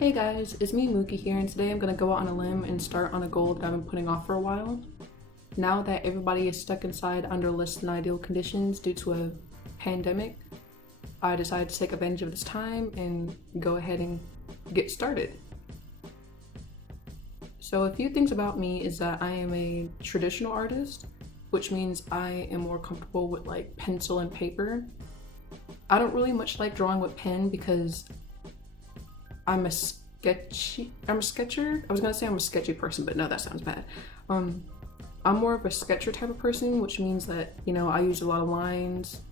Hey guys, it's me Mookie here, and today I'm going to go out on a limb and start on a goal that I've been putting off for a while. Now that everybody is stuck inside under less than ideal conditions due to a pandemic, I decided to take advantage of this time and go ahead and get started. So a few things about me is that I am a traditional artist, which means I am more comfortable with like pencil and paper. I don't really much like drawing with pen because I'm a sketcher. I was gonna say I'm a sketchy person, but no, that sounds bad. I'm more of a sketcher type of person, which means that, I use a lot of lines,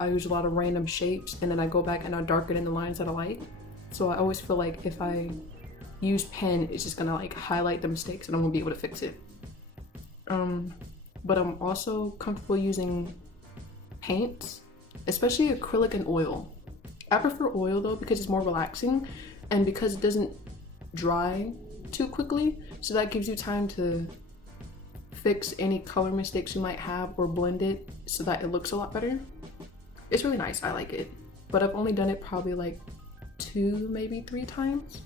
I use a lot of random shapes, and then I go back and I darken in the lines that I like. So I always feel like if I use pen, it's just gonna like highlight the mistakes and I won't be able to fix it. But I'm also comfortable using paints, especially acrylic and oil. I prefer oil though because it's more relaxing and because it doesn't dry too quickly, so that gives you time to fix any color mistakes you might have or blend it so that it looks a lot better. It's really nice, I like it, but I've only done it probably like 2, maybe 3 times.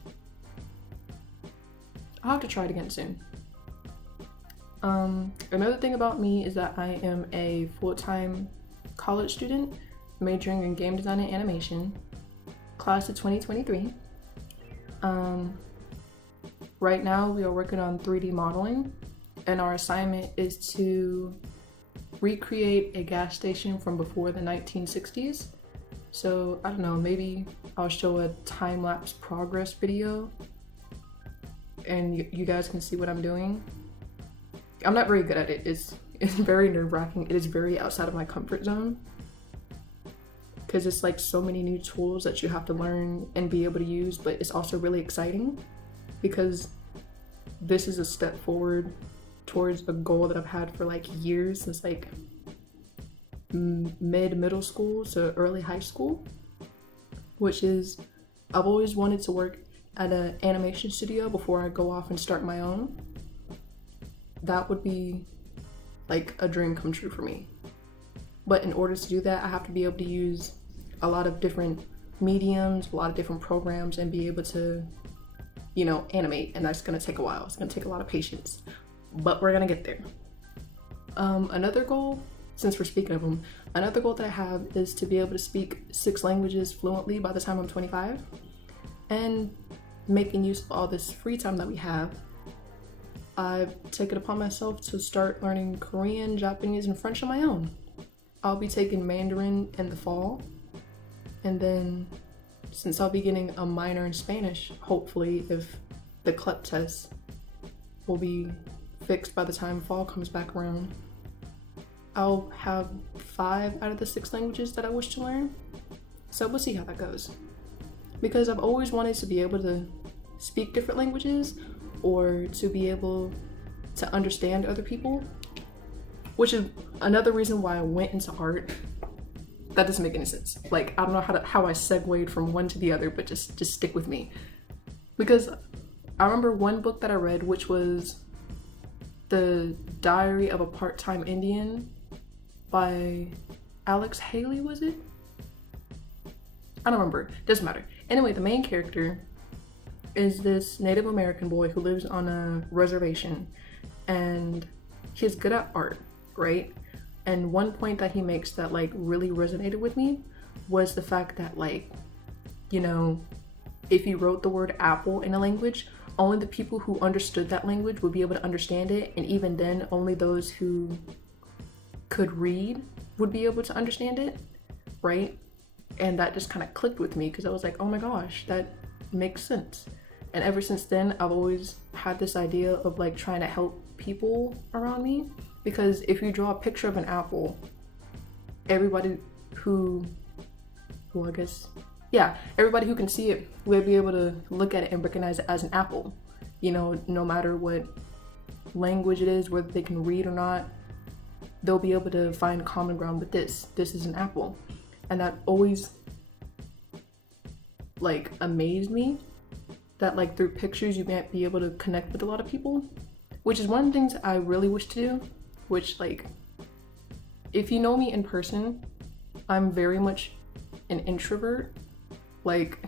I'll have to try it again soon. Another thing about me is that I am a full-time college student majoring in game design and animation, class of 2023. Right now we are working on 3D modeling, and our assignment is to recreate a gas station from before the 1960s. So I don't know, maybe I'll show a time-lapse progress video and you guys can see what I'm doing. I'm not very good at it. It's very nerve-wracking. It is very outside of my comfort zone because it's like so many new tools that you have to learn and be able to use, but it's also really exciting because this is a step forward towards a goal that I've had for like years, since like middle school to early high school, which is I've always wanted to work at an animation studio before I go off and start my own. That would be like a dream come true for me. But in order to do that, I have to be able to use a lot of different mediums, a lot of different programs, and be able to, animate. And that's gonna take a while. It's gonna take a lot of patience, but we're gonna get there. Another goal, since we're speaking of them, another goal that I have is to be able to speak 6 languages fluently by the time I'm 25. And making use of all this free time that we have, I've taken upon myself to start learning Korean, Japanese, and French on my own. I'll be taking Mandarin in the fall, and then since I'll be getting a minor in Spanish, hopefully if the CLEP test will be fixed by the time fall comes back around, I'll have 5 out of the 6 languages that I wish to learn. So we'll see how that goes. Because I've always wanted to be able to speak different languages or to be able to understand other people, which is another reason why I went into art. That doesn't make any sense. Like, I don't know how I segued from one to the other, but just stick with me. Because I remember one book that I read, which was The Diary of a Part-Time Indian by Alex Haley, was it? I don't remember, doesn't matter. Anyway, the main character is this Native American boy who lives on a reservation, and he's good at art, right? And one point that he makes that like really resonated with me was the fact that if you wrote the word apple in a language, only the people who understood that language would be able to understand it, and even then only those who could read would be able to understand it, right? And that just kind of clicked with me because I was like, oh my gosh, that makes sense. And ever since then, I've always had this idea of like trying to help people around me, because if you draw a picture of an apple, everybody who can see it will be able to look at it and recognize it as an apple. No matter what language it is, whether they can read or not, they'll be able to find common ground with this. This is an apple. And that always like amazed me that like through pictures you might be able to connect with a lot of people, which is one of the things I really wish to do, which like if you know me in person, I'm very much an introvert. Like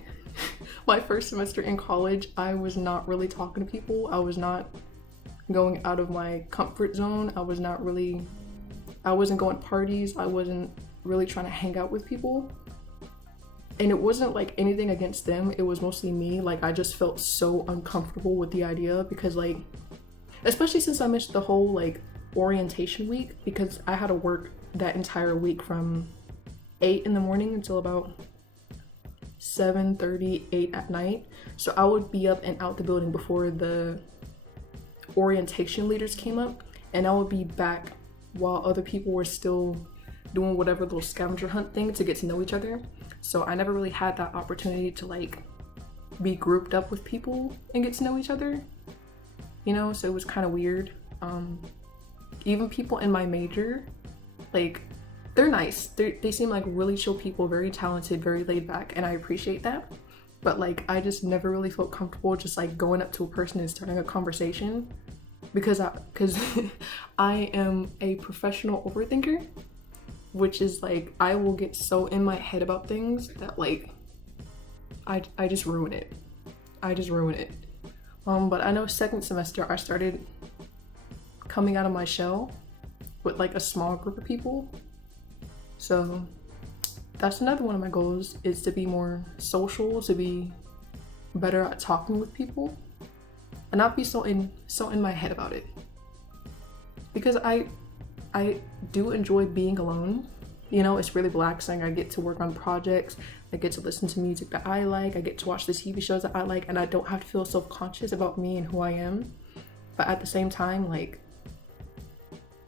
my first semester in college, I was not really talking to people. I was not going out of my comfort zone. I wasn't going to parties. I wasn't really trying to hang out with people. And it wasn't like anything against them. It was mostly me. Like, I just felt so uncomfortable with the idea because, like, especially since I missed the whole like orientation week, because I had to work that entire week from 8 in the morning until about 7:30, 8 at night. So I would be up and out the building before the orientation leaders came up, and I would be back while other people were still doing whatever little scavenger hunt thing to get to know each other. So I never really had that opportunity to like be grouped up with people and get to know each other, you know, so it was kind of weird. Even people in my major, like, they're nice. They seem like really chill people, very talented, very laid back, and I appreciate that. But like, I just never really felt comfortable just like going up to a person and starting a conversation because I am a professional overthinker, which is like, I will get so in my head about things that like, I just ruin it. But I know second semester I started coming out of my shell with like a small group of people. So that's another one of my goals, is to be more social, to be better at talking with people and not be so in my head about it. Because I do enjoy being alone. You know, it's really relaxing. I get to work on projects. I get to listen to music that I like. I get to watch the TV shows that I like, and I don't have to feel self-conscious about me and who I am. But at the same time, like,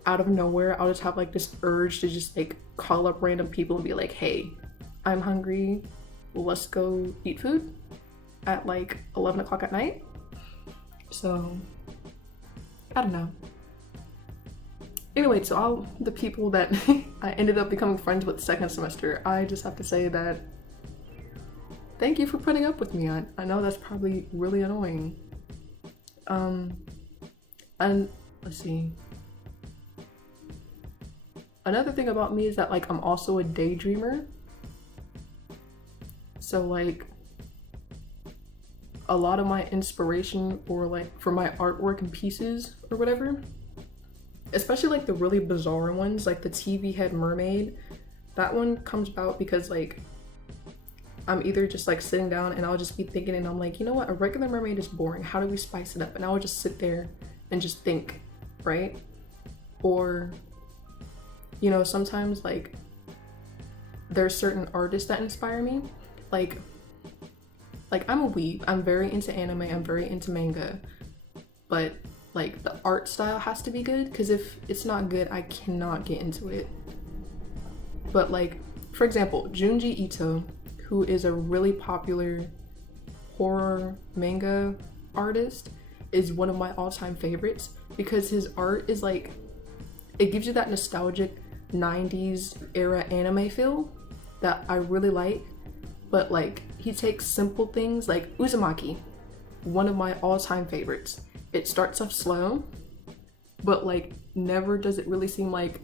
out of nowhere, I'll just have like this urge to just like call up random people and be like, hey, I'm hungry. Let's go eat food at like 11 o'clock at night. So, I don't know. Anyway, to all the people that I ended up becoming friends with second semester, I just have to say that thank you for putting up with me. I know that's probably really annoying. And let's see. Another thing about me is that like, I'm also a daydreamer. So like, a lot of my inspiration or like for my artwork and pieces or whatever, especially like the really bizarre ones, like the TV head mermaid, that one comes about because like, I'm either just like sitting down and I'll just be thinking and I'm like, you know what, a regular mermaid is boring. How do we spice it up? And I would just sit there and just think, right? Or, you know, sometimes like there's certain artists that inspire me. Like I'm a weeb. I'm very into anime. I'm very into manga. But like the art style has to be good, because if it's not good, I cannot get into it. But like, for example, Junji Ito, who is a really popular horror manga artist, is one of my all-time favorites because his art is like, it gives you that nostalgic 90s era anime feel that I really like. But like, he takes simple things like Uzumaki, one of my all-time favorites. It starts off slow, but like never does it really seem like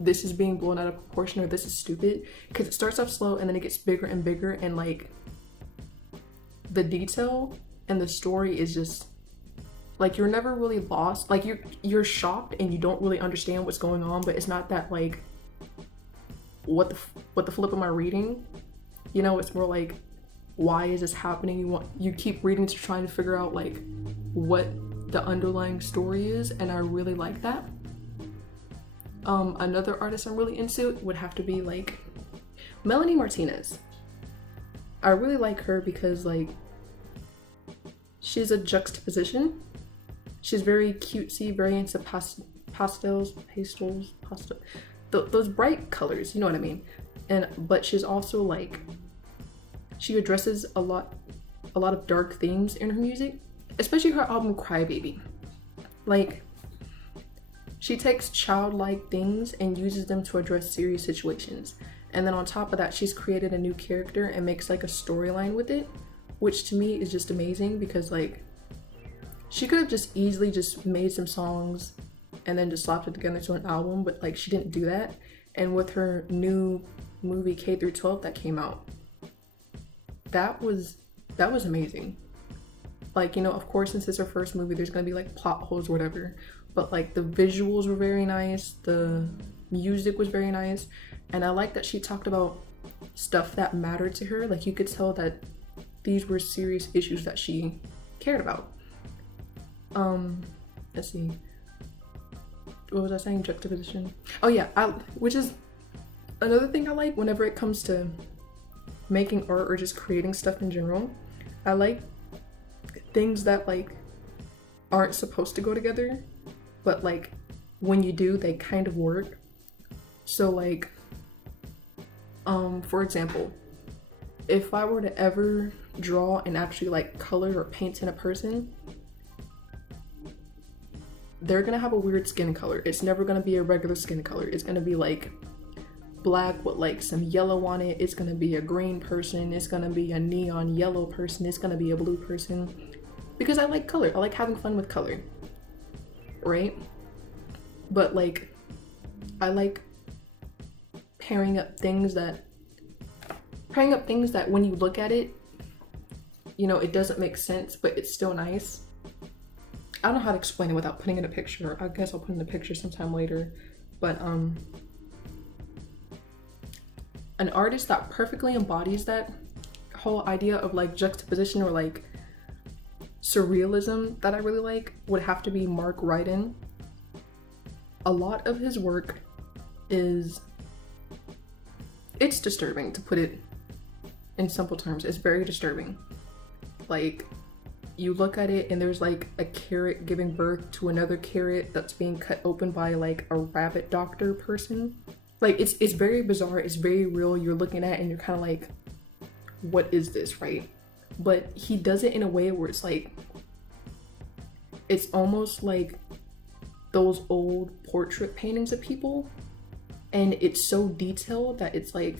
this is being blown out of proportion or this is stupid, because it starts off slow and then it gets bigger and bigger, and like the detail and the story is just like, you're never really lost. Like you're shocked and you don't really understand what's going on, but it's not that like, what the flip am I reading? You know, it's more like, why is this happening? You keep reading to try to figure out like what the underlying story is, and I really like that. Another artist I'm really into would have to be like Melanie Martinez. I really like her because like, she's a juxtaposition. She's very cutesy, very into pastels, those bright colors, you know what I mean? But she's also like, she addresses a lot of dark themes in her music, especially her album Crybaby. Like, she takes childlike things and uses them to address serious situations. And then on top of that, she's created a new character and makes like a storyline with it, which to me is just amazing, because like, she could have just easily just made some songs and then just slapped it together to an album, but like, she didn't do that. And with her new movie K through 12 that came out, that was that was amazing. Like, you know, of course, since it's her first movie, there's gonna be like plot holes or whatever, but like the visuals were very nice, the music was very nice, and I like that she talked about stuff that mattered to her. Like, you could tell that these were serious issues that she cared about. Let's see, what was I saying? Juxtaposition. Oh yeah, which is another thing I like whenever it comes to making art or just creating stuff in general. I like things that like aren't supposed to go together, but like when you do, they kind of work. So like, for example, if I were to ever draw and actually like color or paint in a person, they're gonna have a weird skin color. It's never gonna be a regular skin color. It's gonna be like black with like some yellow on it. It's gonna be a green person. It's gonna be a neon yellow person. It's gonna be a blue person. Because I like color. I like having fun with color. Right? But like, I like pairing up things that when you look at it, you know, it doesn't make sense, but it's still nice. I don't know how to explain it without putting in a picture. I guess I'll put in the picture sometime later. But an artist that perfectly embodies that whole idea of like juxtaposition or like surrealism that I really like would have to be Mark Ryden. A lot of his work it's disturbing, to put it in simple terms. It's very disturbing. Like, you look at it and there's like a carrot giving birth to another carrot that's being cut open by like a rabbit doctor person. Like, it's very bizarre. It's very real. You're looking at it and you're kind of like, what is this, right? But he does it in a way where it's like, it's almost like those old portrait paintings of people, and it's so detailed that it's like,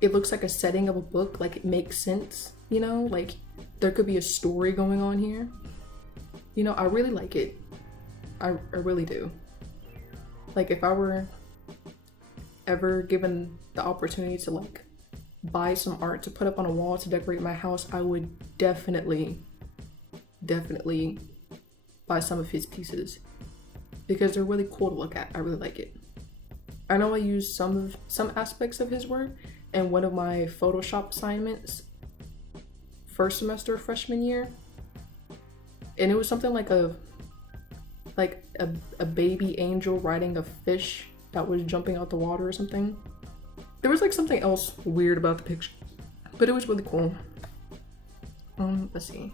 it looks like a setting of a book. Like, it makes sense, you know, like there could be a story going on here. You know, I really like it. I really do. Like, if I were ever given the opportunity to like buy some art to put up on a wall to decorate my house, I would definitely buy some of his pieces because they're really cool to look at. I really like it. I know I used some aspects of his work in one of my Photoshop assignments first semester freshman year, and it was something like a baby angel riding a fish that was jumping out the water or something. There was like something else weird about the picture, but it was really cool. Let's see.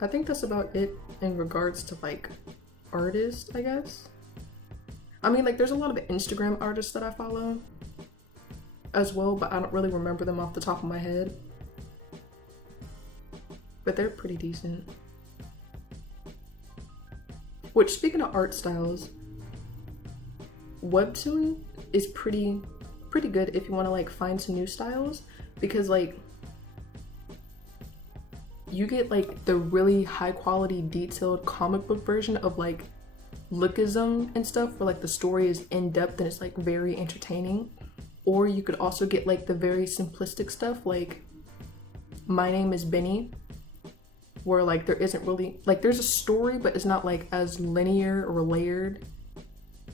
I think that's about it in regards to like artists, I guess. I mean, like, there's a lot of Instagram artists that I follow as well, but I don't really remember them off the top of my head. But they're pretty decent. Which, speaking of art styles, webtoon is pretty good if you want to like find some new styles, because like you get like the really high quality detailed comic book version of like lookism and stuff, where like the story is in depth and it's like very entertaining. Or you could also get like the very simplistic stuff like My Name is Benny, where like there isn't really like, there's a story but it's not like as linear or layered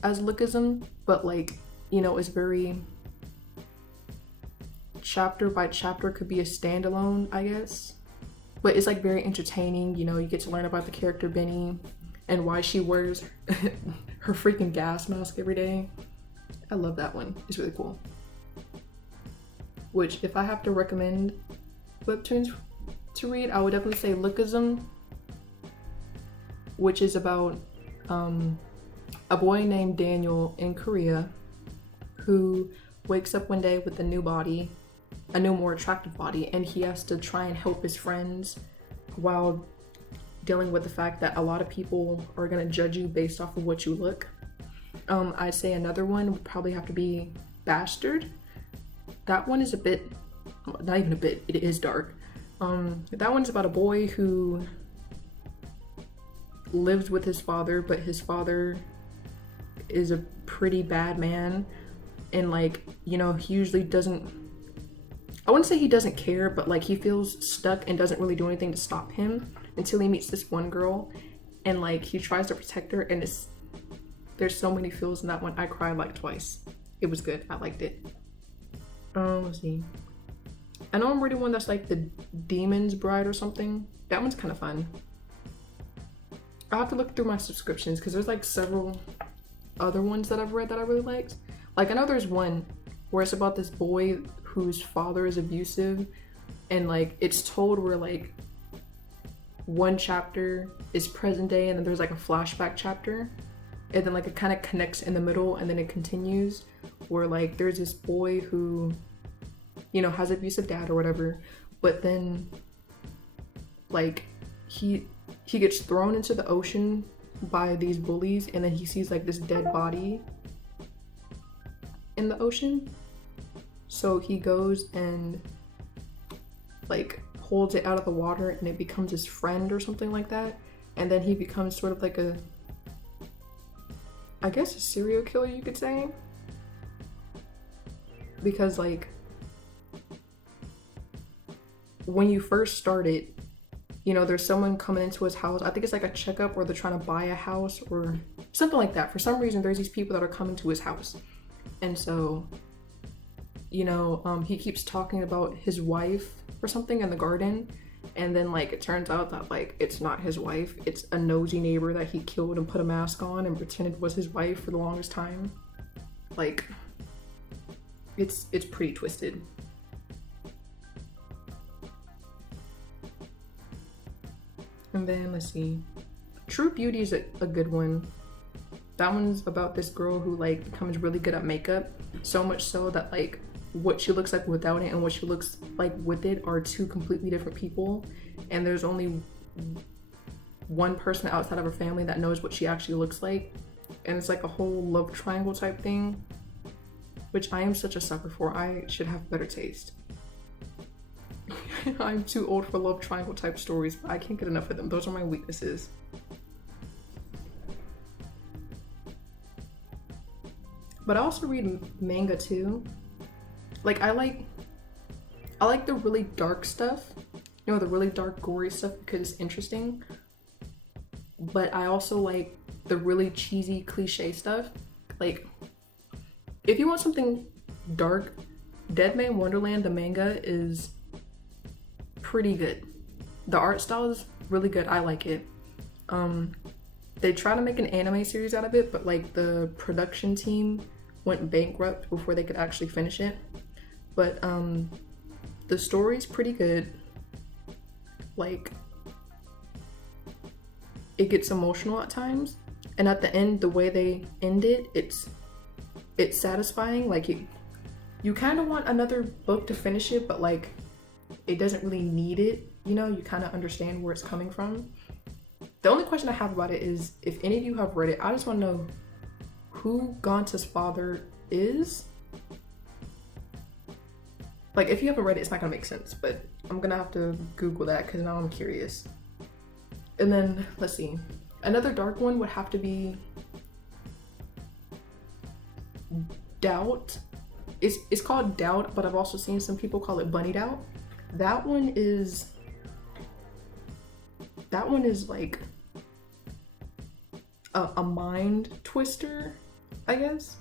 as lookism, but like, you know, it's very chapter by chapter, could be a standalone, I guess, but it's like very entertaining. You know, you get to learn about the character Benny and why she wears her freaking gas mask every day. I love that one. It's really cool. Which, if I have to recommend webtoons to read, I would definitely say Lookism, which is about a boy named Daniel in Korea who wakes up one day with a new body, a new, more attractive body, and he has to try and help his friends while dealing with the fact that a lot of people are gonna judge you based off of what you look. I'd say another one would probably have to be Bastard. That one is a bit, not even a bit, it is dark. That one's about a boy who lives with his father, but his father is a pretty bad man, and like, you know, he usually doesn't, I wouldn't say he doesn't care, but like he feels stuck and doesn't really do anything to stop him until he meets this one girl, and like he tries to protect her, and there's so many feels in that one. I cried like twice. It was good. I liked it. Let's see. I know I'm reading one that's like the Demon's Bride or something. That one's kind of fun. I'll have to look through my subscriptions because there's like several other ones that I've read that I really liked. Like I know there's one where it's about this boy whose father is abusive, and like it's told where like one chapter is present day and then there's like a flashback chapter, and then like it kind of connects in the middle, and then it continues where like there's this boy who, you know, has abusive dad or whatever, but then like he gets thrown into the ocean by these bullies, and then he sees like this dead body in the ocean. So he goes and like holds it out of the water, and it becomes his friend or something like that. And then he becomes sort of like I guess a serial killer, you could say. Because like when you first start it, you know, there's someone coming into his house. I think it's like a checkup, or they're trying to buy a house or something like that. For some reason, there's these people that are coming to his house. And so, you know, he keeps talking about his wife or something in the garden. And then like it turns out that like it's not his wife. It's a nosy neighbor that he killed and put a mask on and pretended was his wife for the longest time. Like it's pretty twisted. And then let's see, True Beauty is a good one. That one's about this girl who like becomes really good at makeup, so much so that like what she looks like without it and what she looks like with it are two completely different people, and there's only one person outside of her family that knows what she actually looks like, and it's like a whole love triangle type thing, which I am such a sucker for. I should have better taste. I'm too old for love triangle type stories, but I can't get enough of them. Those are my weaknesses. But I also read manga too. Like I like the really dark stuff, you know, the really dark gory stuff because it's interesting. But I also like the really cheesy cliche stuff. Like if you want something dark, Dead Man Wonderland, the manga, is pretty good. The art style is really good. I like it. They try to make an anime series out of it, but like the production team went bankrupt before they could actually finish it. But the story's pretty good. Like it gets emotional at times, and at the end, the way they end it, it's satisfying. Like you kind of want another book to finish it, but like it doesn't really need it, you know. You kind of understand where it's coming from. The only question I have about it is, if any of you have read it, I just want to know who Ganta's father is. Like if you haven't read it, it's not gonna make sense, but I'm gonna have to Google that because now I'm curious. And then let's see, another dark one would have to be Doubt. It's called Doubt, but I've also seen some people call it Bunny Doubt. That one is like a mind twister, I guess,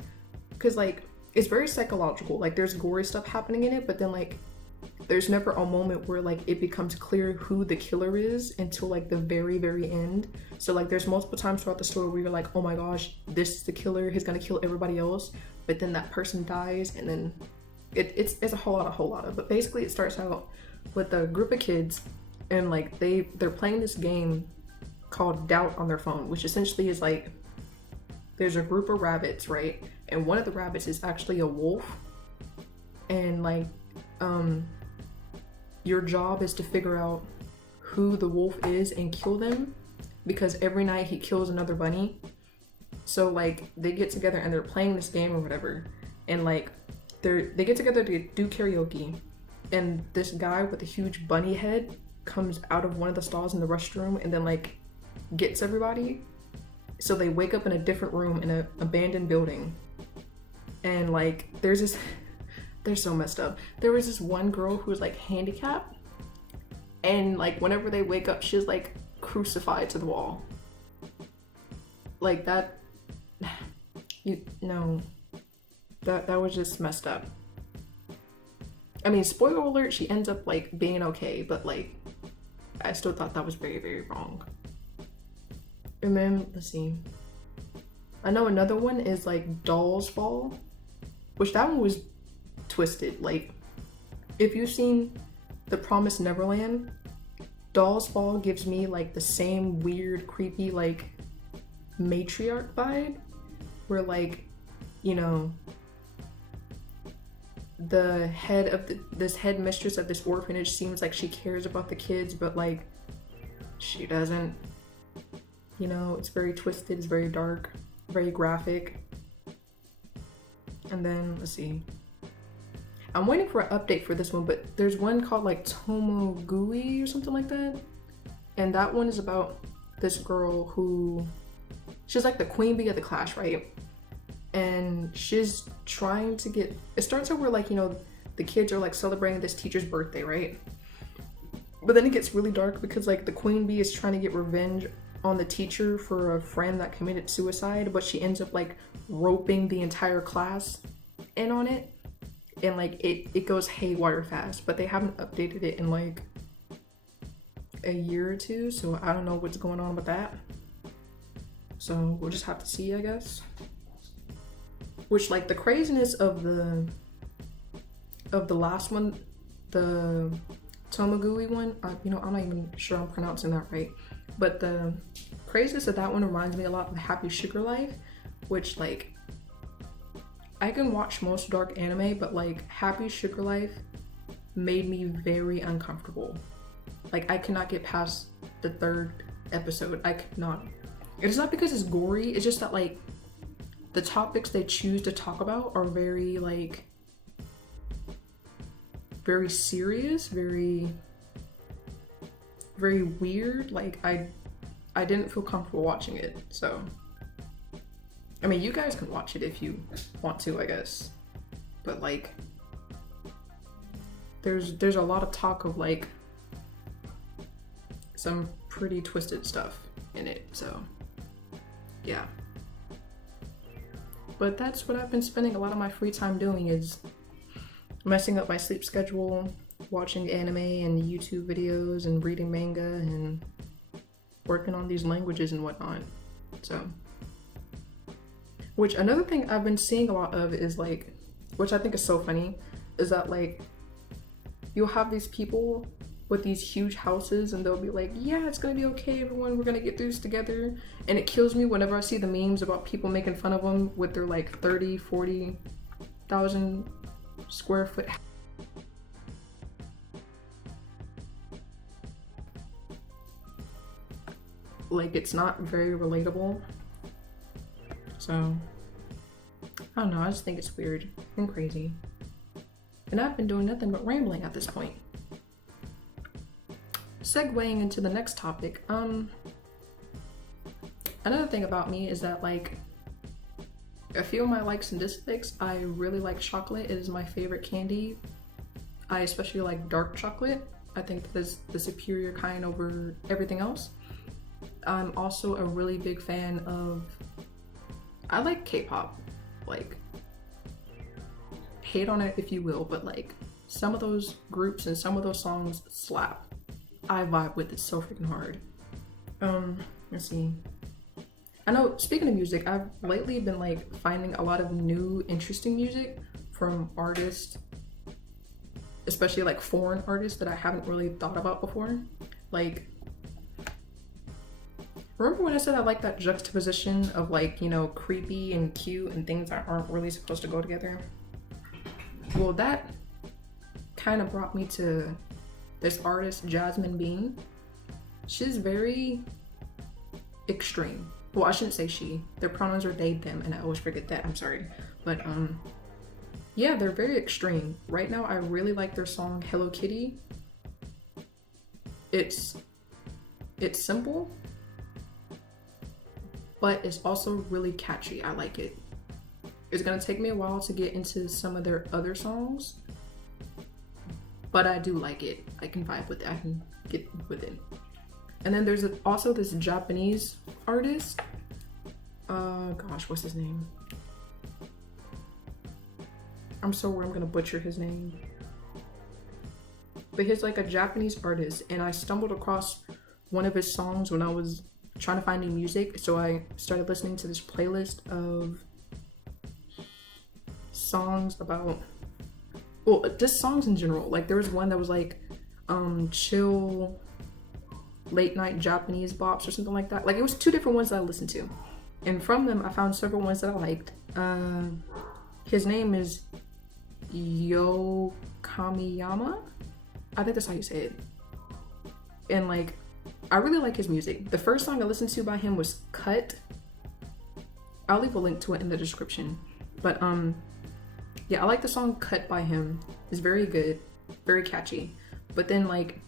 because like it's very psychological. Like there's gory stuff happening in it, but then like there's never a moment where like it becomes clear who the killer is until like the very, very end. So like there's multiple times throughout the story where you're like, oh my gosh, this is the killer, he's gonna kill everybody else, but then that person dies, and then it's a whole lot of. But basically it starts out with a group of kids, and like they're playing this game called Doubt on their phone, which essentially is like there's a group of rabbits, right? And one of the rabbits is actually a wolf, and like your job is to figure out who the wolf is and kill them, because every night he kills another bunny. So like they get together and they're playing this game or whatever, and like they get together to do karaoke, and this guy with a huge bunny head comes out of one of the stalls in the restroom and then like gets everybody. So they wake up in a different room in an abandoned building, And like there's this they're so messed up. There was this one girl who was like handicapped, and like whenever they wake up, she's like crucified to the wall. Like that, that was just messed up. I mean, spoiler alert, she ends up like being okay, but like I still thought that was very, very wrong. And then let's see. I know another one is like Doll's Fall, which that one was twisted. Like, if you've seen The Promised Neverland, Doll's Fall gives me like the same weird, creepy, like matriarch vibe, where like, you know, the head of this headmistress of this orphanage seems like she cares about the kids, but like she doesn't. You know, it's very twisted, it's very dark, very graphic. And then let's see. I'm waiting for an update for this one, but there's one called like Tomogui or something like that. And that one is about this girl who, she's like the queen bee of the class, right? And she's trying to get, it starts out where like, you know, the kids are like celebrating this teacher's birthday, right? But then it gets really dark because like the queen bee is trying to get revenge on the teacher for a friend that committed suicide, but she ends up like roping the entire class in on it. And like it goes haywire fast, but they haven't updated it in like a year or two, so I don't know what's going on with that. So we'll just have to see, I guess. Which like the craziness of the last one, the Tomogui one, you know, I'm not even sure I'm pronouncing that right, but the craziness of that one reminds me a lot of Happy Sugar Life, which like I can watch most dark anime, but like Happy Sugar Life made me very uncomfortable. Like I cannot get past the 3rd episode. I could not. It's not because it's gory, it's just that like the topics they choose to talk about are very like very serious, very weird. Like I didn't feel comfortable watching it. So I mean, you guys can watch it if you want to, I guess. But like there's a lot of talk of like some pretty twisted stuff in it. So yeah. But that's what I've been spending a lot of my free time doing, is messing up my sleep schedule, watching anime and YouTube videos and reading manga and working on these languages and whatnot. So, which another thing I've been seeing a lot of is like, which I think is so funny, is that like you'll have these people with these huge houses and they'll be like, yeah, it's gonna be okay, everyone, we're gonna get through this together. And it kills me whenever I see the memes about people making fun of them with their like 40,000 square foot. Like it's not very relatable. So I don't know, I just think it's weird and crazy. And I've been doing nothing but rambling at this point. Segueing into the next topic, another thing about me is that like a few of my likes and dislikes, I really like chocolate. It is my favorite candy. I especially like dark chocolate. I think that is the superior kind over everything else. I'm also a really big fan of, I like K-pop. Like, hate on it if you will, but like some of those groups and some of those songs slap. I vibe with it so freaking hard. Let's see. I know, speaking of music, I've lately been like finding a lot of new interesting music from artists, especially like foreign artists that I haven't really thought about before. Like, remember when I said I like that juxtaposition of like, you know, creepy and cute and things that aren't really supposed to go together? Well, that kind of brought me to this artist, Jasmine Bean. She's very extreme. Well, I shouldn't say she. Their pronouns are they, them, and I always forget that. I'm sorry. But yeah, they're very extreme. Right now, I really like their song Hello Kitty. It's simple, but it's also really catchy. I like it. It's gonna take me a while to get into some of their other songs, but I do like it. I can vibe with it. I can get with it. And then there's also this Japanese artist. Gosh, what's his name? I'm so worried I'm gonna butcher his name. But he's like a Japanese artist, and I stumbled across one of his songs when I was trying to find new music. So I started listening to this playlist of songs about, well, just songs in general. Like there was one that was like chill late night Japanese bops or something like that. Like it was two different ones that I listened to, and from them I found several ones that I liked. His name is Yo Kamiyama, I think that's how you say it. And like I really like his music. The first song I listened to by him was Cut. I'll leave a link to it in the description. But yeah, I like the song Cut by him. It's very good, very catchy. But then like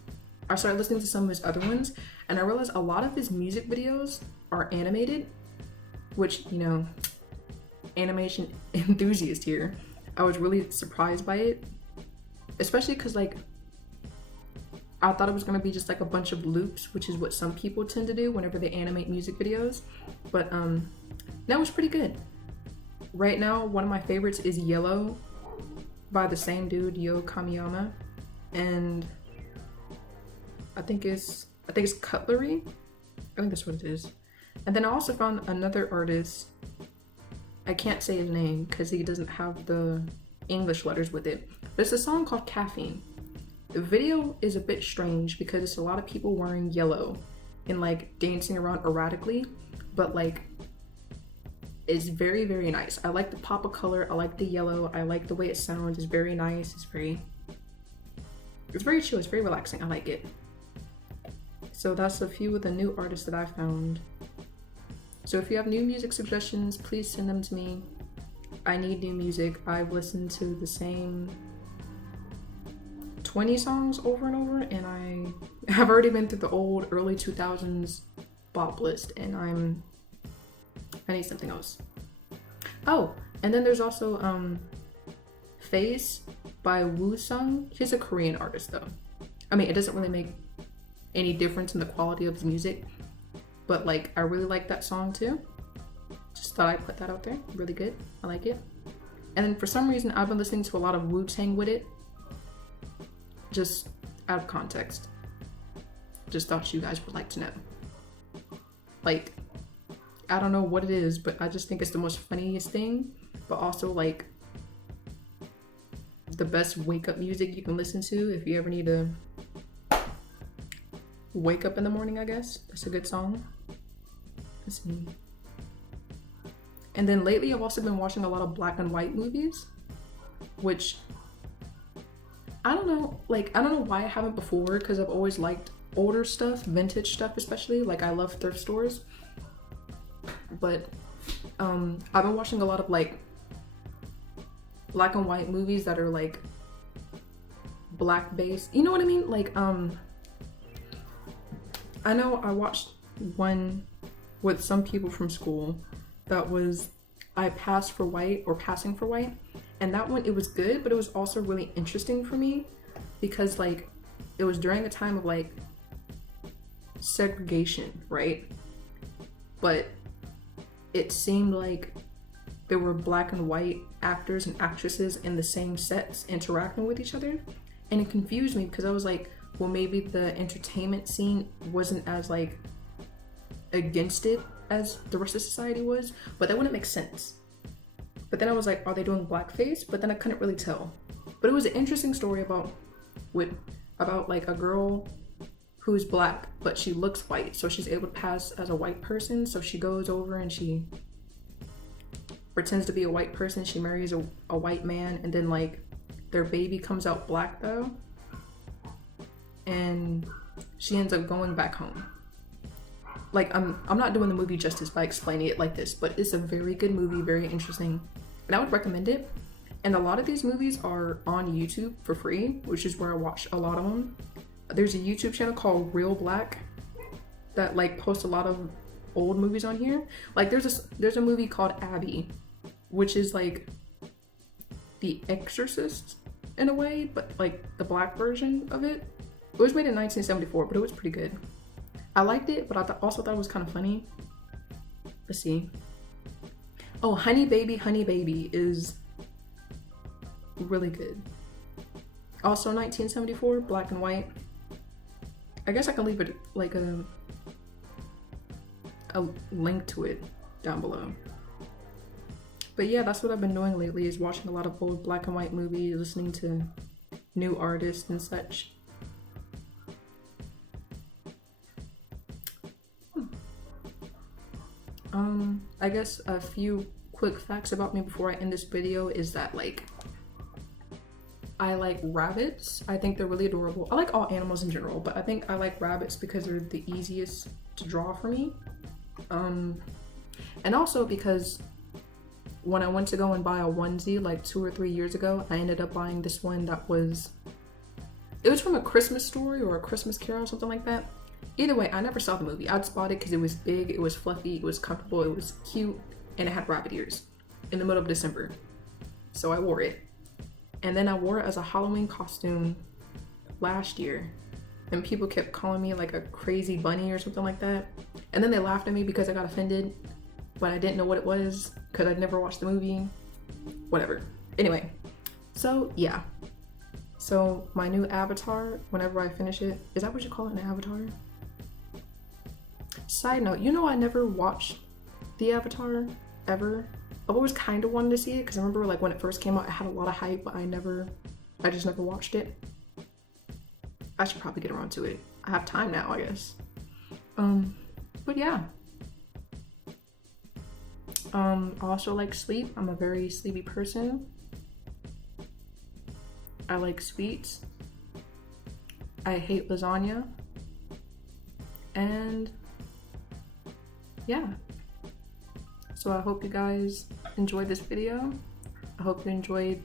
I started listening to some of his other ones, and I realized a lot of his music videos are animated, which, you know, animation enthusiast here. I was really surprised by it, especially because like I thought it was gonna be just like a bunch of loops, which is what some people tend to do whenever they animate music videos. But that was pretty good. Right now, one of my favorites is Yellow by the same dude, Yo Kamiyama, and I think it's Cutlery. I think that's what it is. And then I also found another artist. I can't say his name because he doesn't have the English letters with it. But it's a song called Caffeine. The video is a bit strange because it's a lot of people wearing yellow and like dancing around erratically, but like it's very, very nice. I like the pop of color. I like the yellow. I like the way it sounds. It's very nice. It's very chill. It's very relaxing. I like it. So that's a few of the new artists that I found. So if you have new music suggestions, please send them to me. I need new music. I've listened to the same 20 songs over and over, and I have already been through the old early 2000s bop list, and I need something else. Oh, and then there's also Face by Woo-sung. He's a Korean artist though. I mean, it doesn't really make any difference in the quality of his music, but like I really like that song too. Just thought I'd put that out there. Really good. I like it. And then for some reason I've been listening to a lot of Wu-Tang with it, just out of context. Just thought you guys would like to know. Like, I don't know what it is, but I just think it's the most funniest thing, but also like the best wake up music you can listen to if you ever need to wake up in the morning, I guess. That's a good song. Let's see. And then lately I've also been watching a lot of black and white movies, which I don't know why I haven't before, because I've always liked older stuff, vintage stuff especially. Like I love thrift stores. But I've been watching a lot of like black and white movies that are like black based. You know what I mean? Like I know I watched one with some people from school that was I Passed for White or Passing for White, and that one, it was good, but it was also really interesting for me because like it was during a time of like segregation, right? But it seemed like there were black and white actors and actresses in the same sets interacting with each other, and it confused me because I was like, well, maybe the entertainment scene wasn't as like against it as the rest of society was, but that wouldn't make sense. But then I was like, are they doing blackface? But then I couldn't really tell. But it was an interesting story about like a girl who's black, but she looks white, so she's able to pass as a white person. So she goes over and she pretends to be a white person. She marries a white man, and then like their baby comes out black though, and she ends up going back home. Like I'm not doing the movie justice by explaining it like this, but it's a very good movie, very interesting, and I would recommend it. And a lot of these movies are on YouTube for free, which is where I watch a lot of them. There's a YouTube channel called Real Black that like posts a lot of old movies on here. Like there's a movie called Abby, which is like The Exorcist in a way, but like the black version of it. It was made in 1974, but it was pretty good. I liked it, but I also thought it was kind of funny. Let's see. Oh, Honey Baby is really good. Also 1974, black and white. I guess I can leave it like a link to it down below. But yeah, that's what I've been doing lately, is watching a lot of old black and white movies, listening to new artists and such. I guess a few quick facts about me before I end this video is that, like, I like rabbits. I think they're really adorable. I like all animals in general, but I think I like rabbits because they're the easiest to draw for me. And also because when I went to go and buy a onesie like 2 or 3 years ago, I ended up buying this one that was, it was from A Christmas Story or A Christmas Carol or something like that. Either way, I never saw the movie. I just bought it because it was big, it was fluffy, it was comfortable, it was cute, and it had rabbit ears in the middle of December. So I wore it. And then I wore it as a Halloween costume last year. And people kept calling me like a crazy bunny or something like that. And then they laughed at me because I got offended, but I didn't know what it was because I'd never watched the movie. Whatever. Anyway, so yeah. So my new avatar, whenever I finish it, is that what you call it, an avatar? Side note, you know I never watched the Avatar ever. I've always kind of wanted to see it because I remember like when it first came out, it had a lot of hype, but I just never watched it. I should probably get around to it. I have time now, I guess. But yeah. I also like sleep. I'm a very sleepy person. I like sweets. I hate lasagna. And yeah. So I hope you guys enjoyed this video. I hope you enjoyed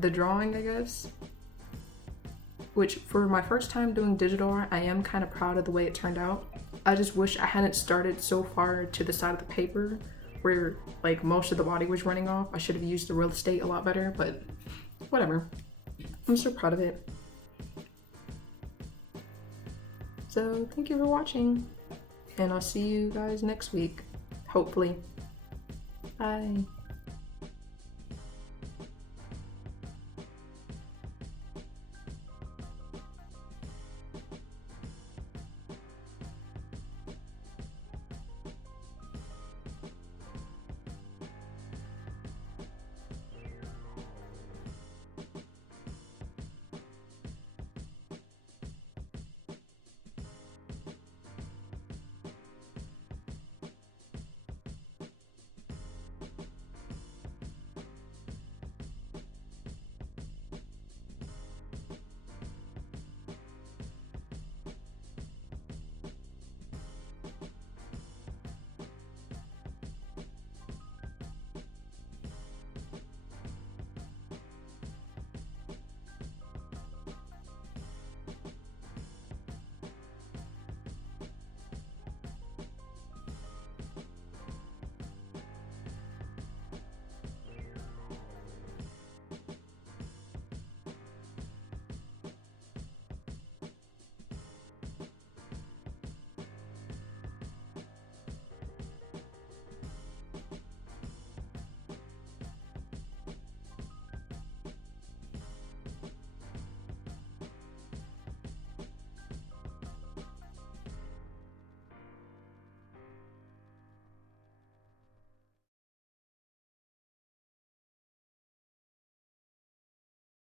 the drawing, I guess. Which, for my first time doing digital art, I am kind of proud of the way it turned out. I just wish I hadn't started so far to the side of the paper where like most of the body was running off. I should have used the real estate a lot better, but whatever. I'm so proud of it. So thank you for watching, and I'll see you guys next week, hopefully. Bye.